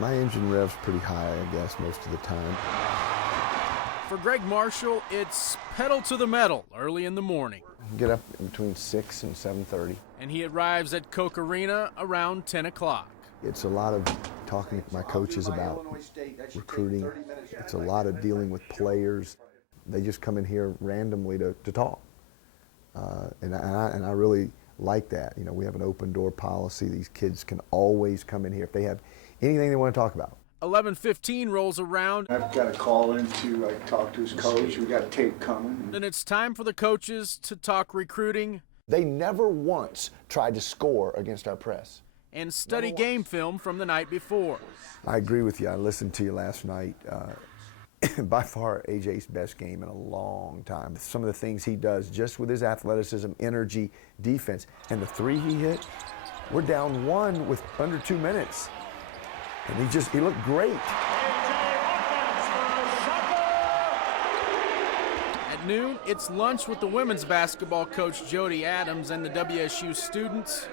My engine rev's pretty high, I guess, most of the time. For Gregg Marshall, it's pedal to the metal early in the morning. Get up between 6 and 7:30. And he arrives at Koch Arena around 10 o'clock. It's a lot of talking to my coaches about recruiting. It's a lot of dealing with players. They just come in here randomly to talk. And I really like that. You know, we have an open door policy. These kids can always come in here if they have anything they want to talk about. 11:15 rolls around. I've got to call in to talk to his coach. We got tape coming. Then it's time for the coaches to talk recruiting. They never once tried to score against our press. And study game film from the night before. I agree with you. I listened to you last night. By far, AJ's best game in a long time. Some of the things he does just with his athleticism, energy, defense, and the three he hit, we're down 1 with under 2 minutes. And he looked great. At noon, it's lunch with the women's basketball coach Jody Adams and the WSU students,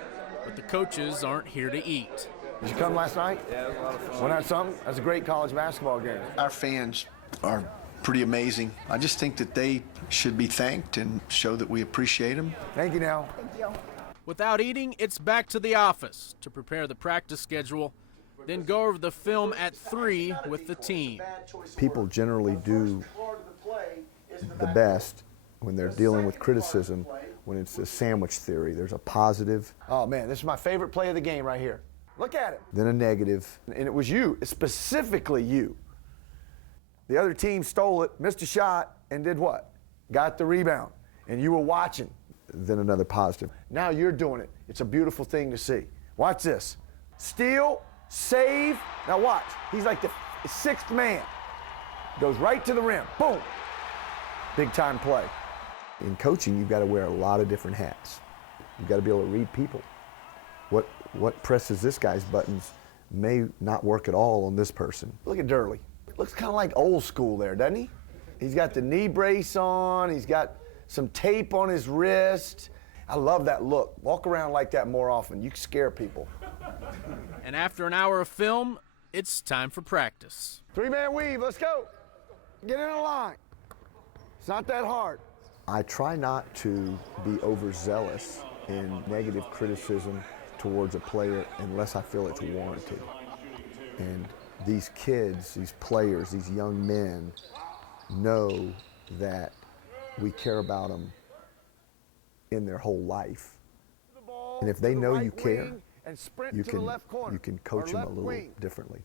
but the coaches aren't here to eat. Did you come last night? Yeah, it was a lot of fun. Wasn't that something? That's a great college basketball game. Our fans are pretty amazing. I just think that they should be thanked and show that we appreciate them. Thank you now. Thank you. Without eating, it's back to the office to prepare the practice schedule, then go over the film at 3 with the team. People generally do the best when they're dealing with criticism, when it's a sandwich theory. There's a positive. Oh man, this is my favorite play of the game right here. Look at it. Then a negative, and it was you, specifically you. The other team stole it, missed a shot, and did what? Got the rebound, and you were watching. Then another positive. Now you're doing it. It's a beautiful thing to see. Watch this. Steal, save. Now watch. He's like the 6th man. Goes right to the rim. Boom. Big time play. In coaching, you've got to wear a lot of different hats. You've got to be able to read people. What presses this guy's buttons may not work at all on this person. Look at Durley. Looks kind of like old school there, doesn't he? He's got the knee brace on. He's got some tape on his wrist. I love that look. Walk around like that more often. You scare people. And after an hour of film, it's time for practice. 3-man weave. Let's go. Get in a line. It's not that hard. I try not to be overzealous in negative criticism towards a player unless I feel it's warranted. And these kids, these players, these young men know that we care about them in their whole life. And if they know you care, you can coach them a little differently.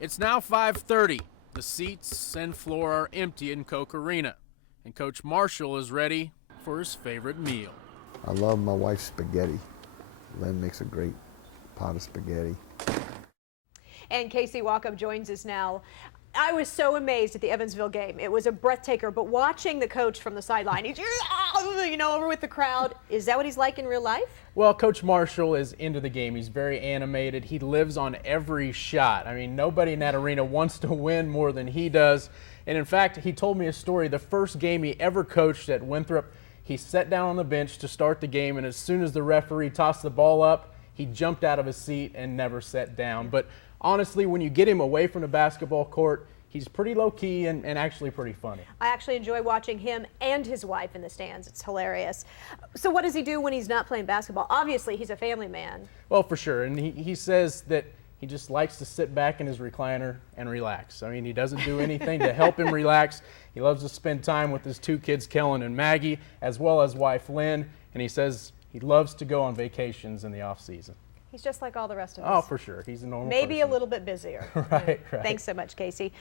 It's now 5:30. The seats and floor are empty in Koch Arena, and Coach Marshall is ready for his favorite meal. I love my wife's spaghetti. Len makes a great pot of spaghetti. And Casey Walkup joins us now. I was so amazed at the Evansville game. It was a breathtaker, but watching the coach from the sideline, he's, over with the crowd. Is that what he's like in real life? Well, Coach Marshall is into the game. He's very animated. He lives on every shot. I mean, nobody in that arena wants to win more than he does. And in fact, he told me a story. The first game he ever coached at Winthrop, he sat down on the bench to start the game, and as soon as the referee tossed the ball up, he jumped out of his seat and never sat down. But honestly, when you get him away from the basketball court, he's pretty low-key and actually pretty funny. I actually enjoy watching him and his wife in the stands. It's hilarious. So what does he do when he's not playing basketball? Obviously, he's a family man. Well, for sure. And he says that he just likes to sit back in his recliner and relax. I mean, he doesn't do anything to help him relax. He loves to spend time with his 2 kids, Kellen and Maggie, as well as wife Lynn. And he says he loves to go on vacations in the off-season. He's just like all the rest of us. Oh, for sure. He's a normal Maybe person. a little bit busier. Right. Thanks so much, Casey.